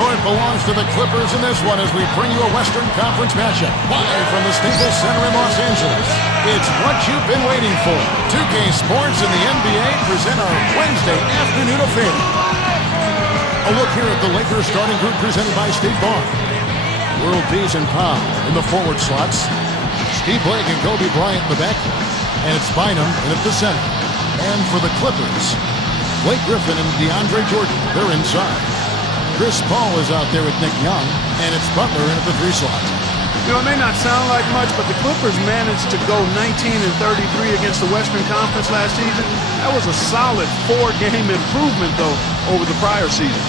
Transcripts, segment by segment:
court belongs to the Clippers in this one as we bring you a Western Conference matchup. Live from the Staples Center in Los Angeles. It's what you've been waiting for. 2K Sports and the NBA present our Wednesday afternoon affair. A look here at the Lakers starting group presented by Steve Barr. World Peace and Powell in the forward slots. Steve Blake and Kobe Bryant in the backcourt. And it's Bynum in at the center. And for the Clippers, Blake Griffin and DeAndre Jordan, they're inside. Chris Paul is out there with Nick Young, and it's Butler in at the 3 slot. You know, it may not sound like much, but the Clippers managed to go 19-33 against the Western Conference last season. That was a solid 4-game improvement, though, over the prior season.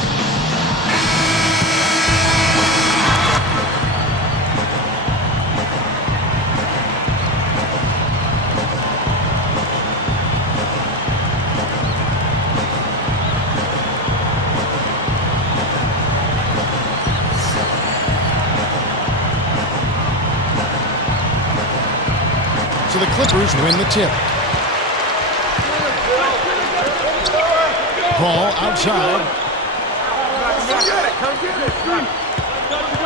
So the Clippers win the tip. Ball outside.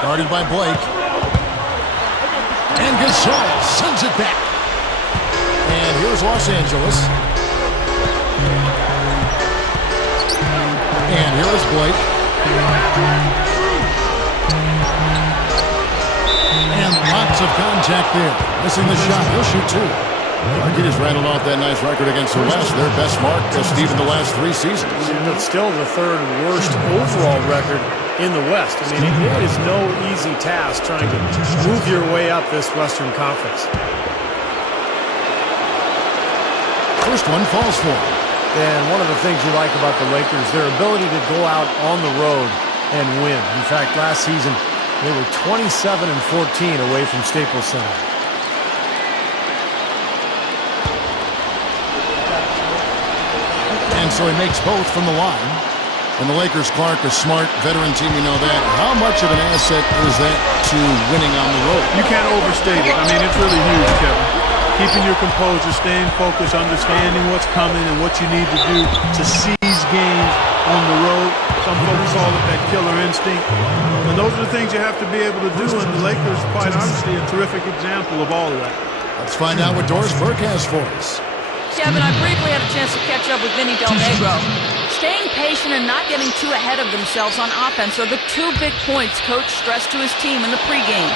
Guarded by Blake. And Gasol sends it back. And here's Los Angeles. And here is Blake. And lots of contact there. Missing the shot. He'll shoot 2. Target has rattled off that nice record against the West. Their best mark, Steve, in the last 3 seasons. It's still the 3rd worst overall record in the West. I mean, it is no easy task trying to move your way up this Western Conference. First one falls for him. And one of the things you like about the Lakers, their ability to go out on the road and win. In fact, last season, they were 27-14 away from Staples Center. And so he makes both from the line. And the Lakers, Clark, a smart veteran team, you know that. How much of an asset is that to winning on the road? You can't overstate it. I mean, it's really huge, Kevin. Keeping your composure, staying focused, understanding what's coming and what you need to do to seize games on the road. Some folks call it that killer instinct. And those are the things you have to be able to do, and the Lakers, quite honestly, a terrific example of all of that. Let's find out what Doris Burke has for us. Kevin, I briefly had a chance to catch up with Vinny Del Negro. Staying patient and not getting too ahead of themselves on offense are the 2 big points Coach stressed to his team in the pregame.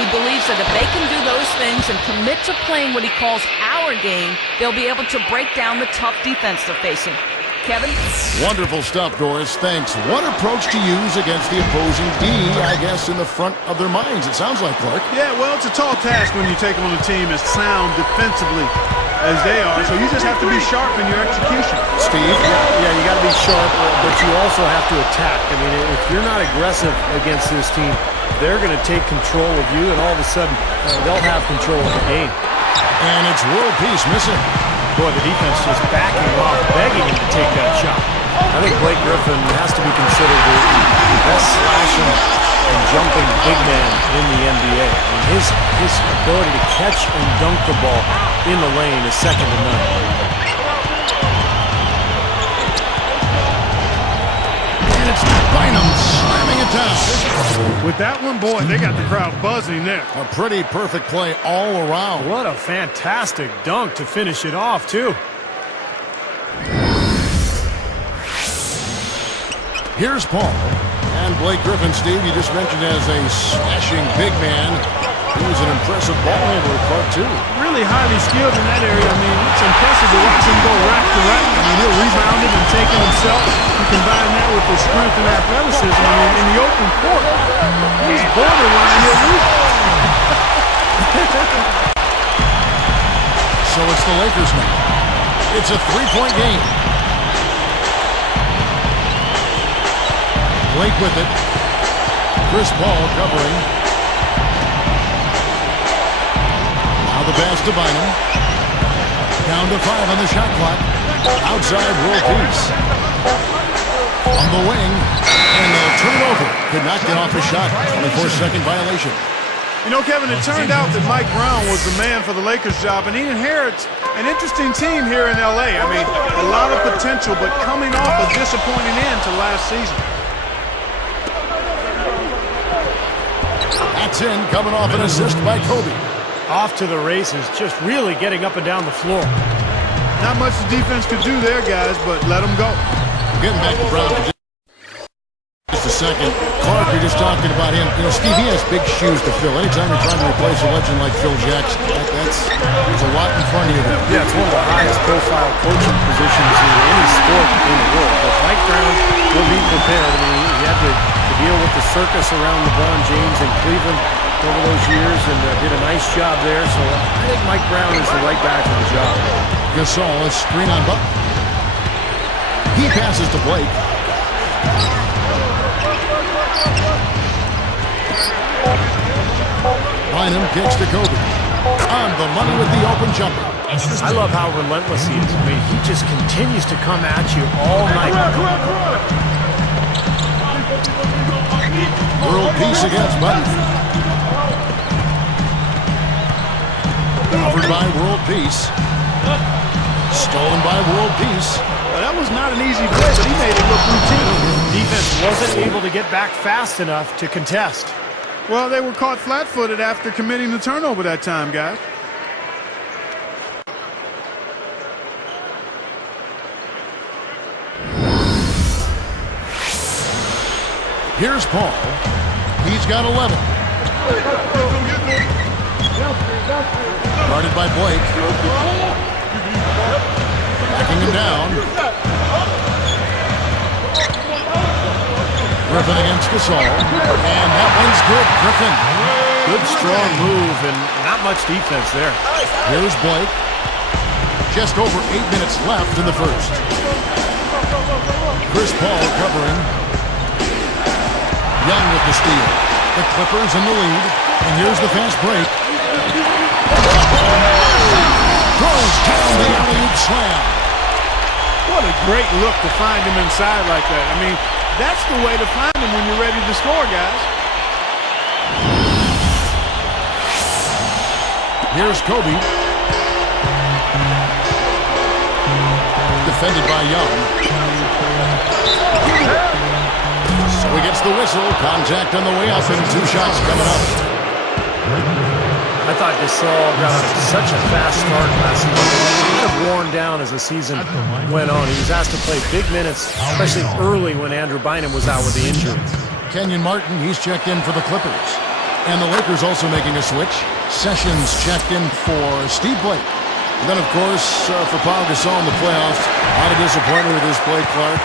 He believes that if they can do those things and commit to playing what he calls our game, they'll be able to break down the tough defense they're facing. Kevin? Wonderful stuff, Doris. Thanks. What approach to use against the opposing D, I guess, in the front of their minds, it sounds like, Clark. Yeah, well, it's a tall task when you take on a team as sound defensively as they are, so you just have to be sharp in your execution. Steve? Yeah, you got to be sharp, but you also have to attack. I mean, if you're not aggressive against this team, they're going to take control of you, and all of a sudden, they'll have control of the game. And it's World Peace missing. Boy, the defense just backing off, begging him to take that shot. I think Blake Griffin has to be considered the best slashing and jumping big man in the NBA. I mean, his ability to catch and dunk the ball in the lane is second to none. And it's Bynum slamming it down. With that one, boy, they got the crowd buzzing there. A pretty perfect play all around. What a fantastic dunk to finish it off, too. Here's Paul. And Blake Griffin, Steve, you just mentioned as a slashing big man. He was an impressive ball handler, Clark, too. Really highly skilled in that area. I mean, it's impressive to watch him go rack to rack. I mean, he'll rebound it and take it himself. You combine that with the strength and athleticism. I mean, in the open court, he's borderline elite. So it's the Lakers now. It's a 3-point game. Blake with it. Chris Paul covering. Now the pass to Bynum. Down to 5 on the shot clock. Outside World Peace. On the wing. And they'll turn it over. Could not get off a shot. 24-second violation. You know, Kevin, it turned out that Mike Brown was the man for the Lakers job, and he inherits an interesting team here in L.A. I mean, a lot of potential, but coming off a disappointing end to last season. That's in, coming off an assist by Kobe. Off to the races, just really getting up and down the floor. Not much the defense could do there, guys, but let them go. Getting back to Brown for just a second. Clark, you're just talking about him. You know, Steve, he has big shoes to fill. Anytime you're trying to replace a legend like Phil Jackson, there's a lot in front of you there. Yeah, it's one of the highest profile coaching positions in any sport in the world. But Mike Brown will be prepared. I mean, he had to deal with the circus around LeBron James in Cleveland over those years and did a nice job there. So I think Mike Brown is the right guy for the job. Gasol, a screen on Butler. He passes to Blake. Bynum kicks to Kobe. On the money with the open jumper. I love how relentless he is. I mean, he just continues to come at you all night. World peace against Button. Covered by World Peace. Stolen by World Peace. Well, that was not an easy play, but he made it look routine. Defense wasn't able to get back fast enough to contest. Well, they were caught flat-footed after committing the turnover that time, guys. Here's Paul. He's got 11. Guarded by Blake. Backing him down. Griffin against Gasol. And that one's good. Griffin. Good, strong move, and not much defense there. Here's Blake. Just over 8 minutes left in the first. Chris Paul covering. Young with the steal. The Clippers in the lead. And here's the fast break. Throws down the alley-oop slam. What a great look to find him inside like that. I mean, that's the way to find him when you're ready to score, guys. Here's Kobe. Defended by Young. So he gets the whistle. Contact on the way up and 2 shots coming up. I thought Gasol got off to such a fast start last season. He kind of worn down as the season went on. He was asked to play big minutes, especially early when Andrew Bynum was out with the injury. Kenyon Martin, he's checked in for the Clippers. And the Lakers also making a switch. Sessions checked in for Steve Blake. And then, of course, for Pau Gasol in the playoffs, a lot of disappointment with this Blake Clark.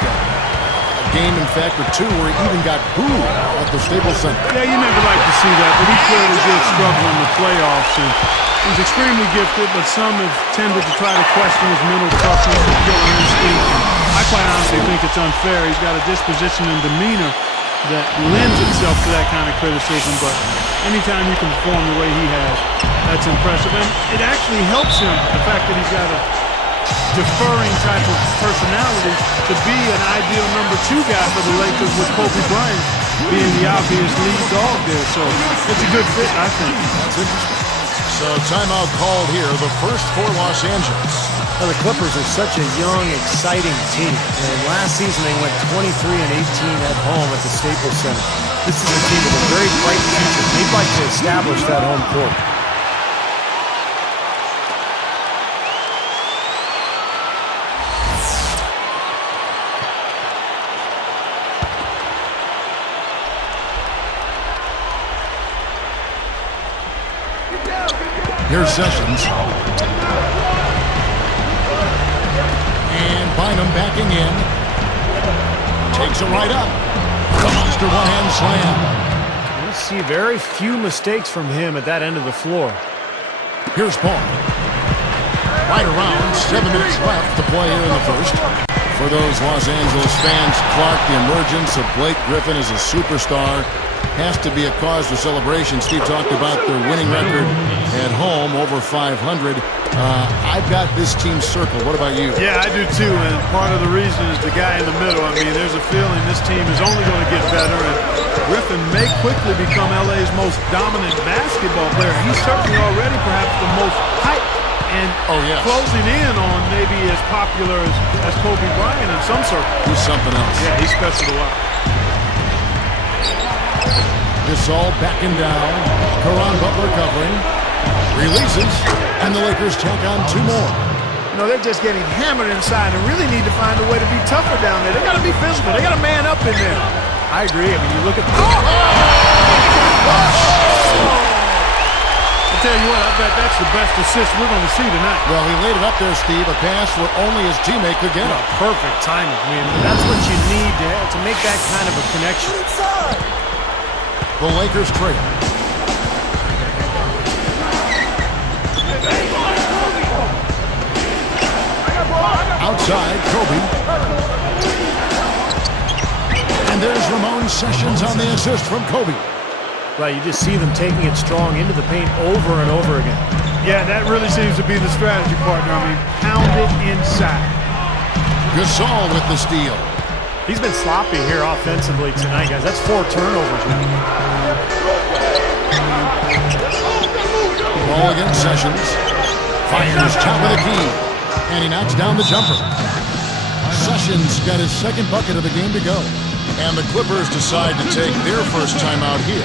A game, in fact, or 2 where he even got booed at the Staples Center. Yeah, you never like to see that, but he clearly did struggle in the playoffs. And he's extremely gifted, but some have tended to try to question his mental toughness and killer instinct. I quite honestly think it's unfair. He's got a disposition and demeanor that lends itself to that kind of criticism, but anytime you can perform the way he has, that's impressive. And it actually helps him, the fact that he's got a deferring type of personality, to be an ideal number 2 guy for the Lakers, with Kobe Bryant being the obvious lead dog there. So it's a good fit, I think. That's interesting. So timeout called here, the first for Los Angeles. Now, the Clippers are such a young, exciting team. And last season they went 23-18 at home at the Staples Center. This is a team with a very bright future. They'd like to establish that home court. Here's Sessions. And Bynum backing in. Takes it right up. The monster one-hand slam. You see very few mistakes from him at that end of the floor. Here's Paul. Right around, 7 minutes left to play here in the first. For those Los Angeles fans, Clark, the emergence of Blake Griffin as a superstar has to be a cause for celebration. Steve talked about their winning record at home, over 500. I've got this team circled. What about you? Yeah, I do too, and part of the reason is the guy in the middle. I mean, there's a feeling this team is only going to get better, and Griffin may quickly become LA's most dominant basketball player. He's certainly already perhaps the most hyped and closing in on maybe as popular as Kobe Bryant in some circles. He's something else. Yeah, he's special to watch. Gasol backing down. Caron Butler covering. Releases. And the Lakers tack on 2 more. You know, they're just getting hammered inside and really need to find a way to be tougher down there. They got to be physical. They got to man up in there. I agree. I mean, you look at the... I tell you what, I bet that's the best assist we're going to see tonight. Well, he laid it up there, Steve. A pass where only his teammate could get it. Perfect timing. I mean, that's what you need to make that kind of a connection. The Lakers trail. Outside, Kobe. And there's Ramon Sessions on the assist from Kobe. Right, you just see them taking it strong into the paint over and over again. Yeah, that really seems to be the strategy, partner. I mean, pound it inside. Gasol with the steal. He's been sloppy here offensively tonight, guys. That's 4 turnovers now. Ball against Sessions. Fires top of the key. And he knocks down the jumper. Sessions got his 2nd bucket of the game to go. And the Clippers decide to take their first time out here.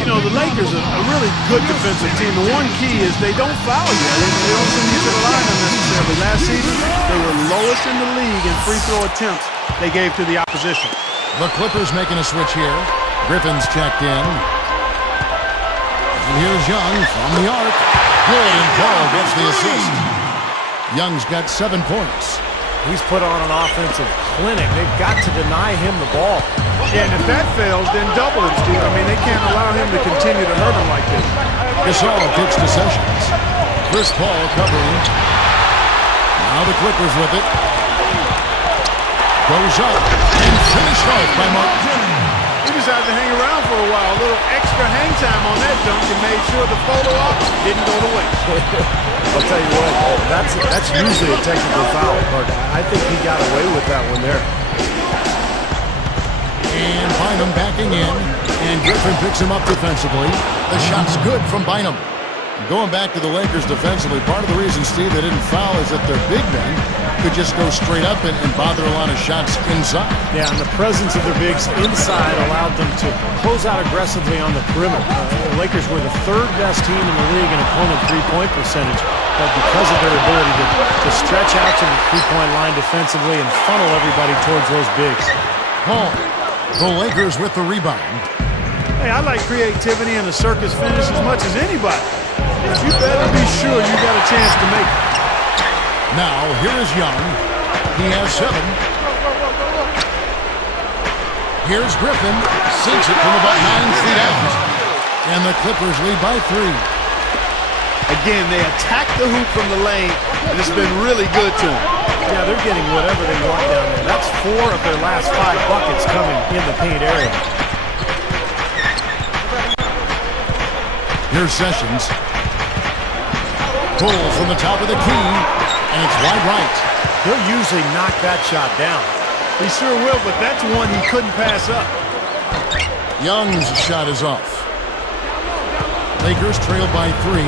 You know, the Lakers are a really good defensive team. The one key is they don't foul you. They don't send you to the line unnecessarily. Last season, they were lowest in the league in free throw attempts they gave to the opposition. The Clippers making a switch here. Griffin's checked in. And here's Young from the arc. Good, and Paul gets the assist. Young's got 7 points. He's put on an offensive clinic. They've got to deny him the ball. Yeah, and if that fails, then double it, Steve. I mean, they can't allow him to continue to hurt him like this. Gasol kicks to Sessions. Chris Paul covering. Now the Clippers with it. Goes up and finished off by Martin. He decided to hang around for a while. A little extra hang time on that dunk and made sure the photo op didn't go to waste. I'll tell you what, that's usually a technical foul. I think he got away with that one there. And Bynum backing in, and Griffin picks him up defensively. The shot's good from Bynum. Going back to the Lakers defensively, part of the reason, Steve, they didn't foul is that their big men could just go straight up and bother a lot of shots inside. Yeah, and the presence of their bigs inside allowed them to close out aggressively on the perimeter. The Lakers were the 3rd best team in the league in opponent three-point percentage, but because of their ability to stretch out to the three-point line defensively and funnel everybody towards those bigs. Paul, the Lakers with the rebound. Hey, I like creativity and a circus finish as much as anybody. But you better be sure you got a chance to make it. Now, here is Young. He has 7. Here's Griffin. Sinks it from about 9 feet out. And the Clippers lead by 3. Again, they attack the hoop from the lane, and it's been really good to them. Yeah, they're getting whatever they want down there. That's 4 of their last 5 buckets coming in the paint area. Here's Sessions. Pull from the top of the key, and it's wide right. He'll usually knock that shot down. He sure will, but that's one he couldn't pass up. Young's shot is off. Lakers trail by 3.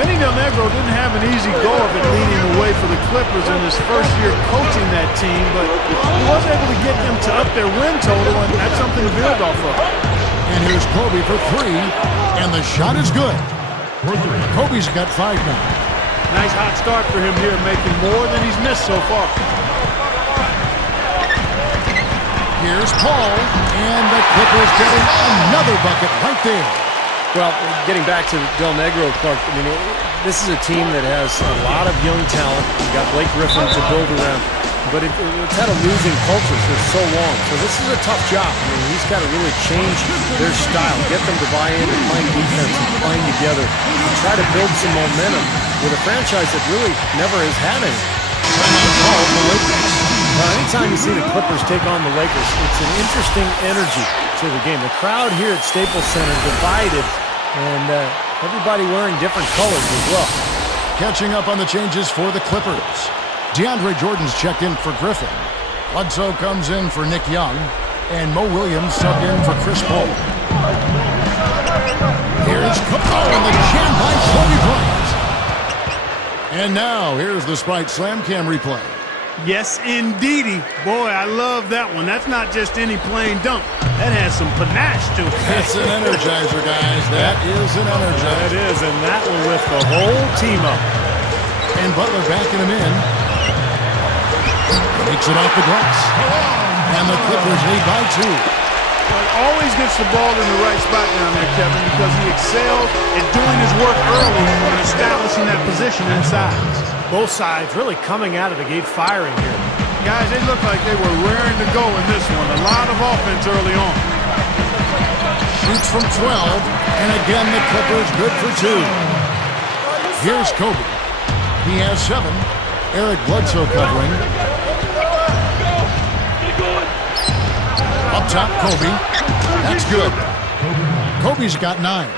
Vinny Del Negro didn't have an easy go of it leading the way for the Clippers in his first year coaching that team, but he was able to get them to up their win total, and that's something to build off of. And here's Kobe for 3, and the shot is good. Kobe's got 5 now. Nice hot start for him here, making more than he's missed so far. Here's Paul, and the Clippers getting another bucket right there. Well, getting back to Del Negro, Clark, I mean, this is a team that has a lot of young talent. You got Blake Griffin to build around, but it's had a losing culture for so long. So this is a tough job. I mean, he's got to really change their style, get them to buy in and playing defense and playing together, and try to build some momentum with a franchise that really never has had any. Anytime you see the Clippers take on the Lakers, it's an interesting energy to the game. The crowd here at Staples Center divided, and everybody wearing different colors as well. Catching up on the changes for the Clippers. DeAndre Jordan's checked in for Griffin. Bledsoe comes in for Nick Young. And Mo Williams subbed in for Chris Paul. Here's and the jam by Kobe Bryant. And now, here's the Sprite Slam Cam replay. Yes, indeedy. Boy, I love that one. That's not just any plain dunk. That has some panache to it. That's an energizer, guys. That is an energizer. That is, and that will lift the whole team up. And Butler backing him in. Makes it off the glass. And the Clippers lead by 2. Well, always gets the ball in the right spot down there, Kevin, because he excels at doing his work early and establishing that position inside. Both sides really coming out of the gate firing here. Guys, they look like they were raring to go in this one. A lot of offense early on. Shoots from 12. And again, the Clippers good for 2. Here's Kobe. He has 7. Eric Bledsoe covering. Up top, Kobe. That's good. Kobe's got 9.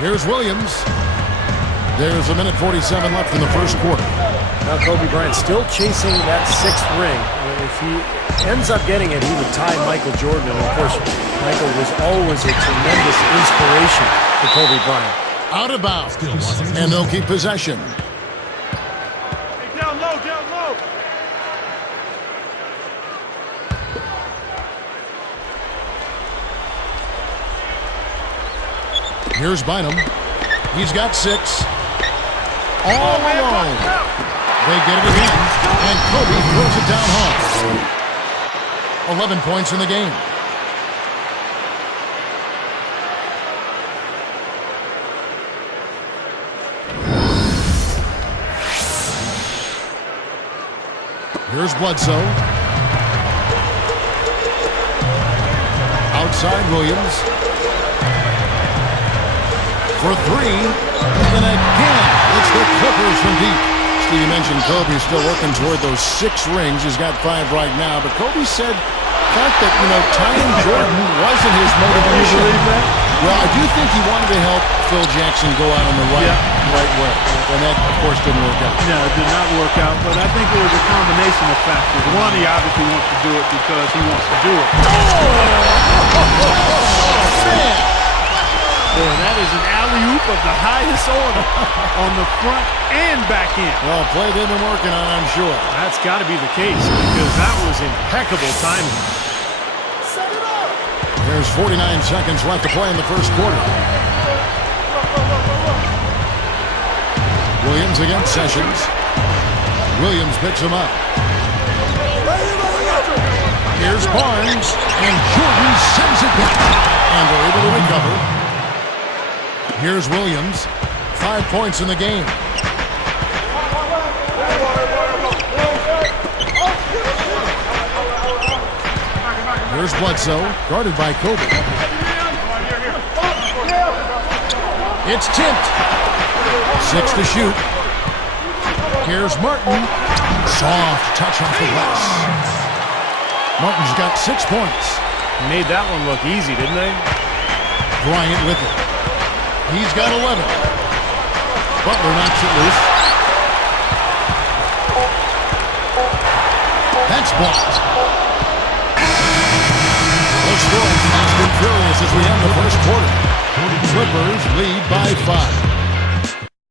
Here's Williams. There's a minute 47 left in the first quarter. Now Kobe Bryant still chasing that 6th ring. If he ends up getting it, he would tie Michael Jordan. And of course, Michael was always a tremendous inspiration for Kobe Bryant. Out of bounds. And they'll keep possession. Hey, down low, down low. Here's Bynum. He's got 6. All alone. They get it again. And Kobe throws it down hard. 11 points in the game. Here's Bledsoe. Outside Williams. For 3, and again, it's the Clippers from deep. Steve, you mentioned Kobe still working toward those 6 rings. He's got 5 right now, but Kobe said the fact that, tying Jordan wasn't his motivation. You believe that? Well, I do think he wanted to help Phil Jackson go out on the right way, and that, of course, didn't work out. No, it did not work out, but I think it was a combination of factors. One, he obviously wants to do it because he wants to do it. Man! Boy, that is an alley-oop of the highest order on the front and back end. Well, play they've been working on, I'm sure. That's got to be the case because that was impeccable timing. There's 49 seconds left to play in the first quarter. Williams against Sessions. Williams picks him up. Here's Barnes, and Jordan sends it back. And they're able to recover. Here's Williams. 5 points in the game. Here's Bledsoe, guarded by Kobe. It's tipped. 6 to shoot. Here's Martin. Soft touch off the glass. Martin's got 6 points. Made that one look easy, didn't they? Bryant with it. He's got 11. Butler knocks it loose. That's blocked. The score fast and furious as we end the first quarter. Clippers lead by 5.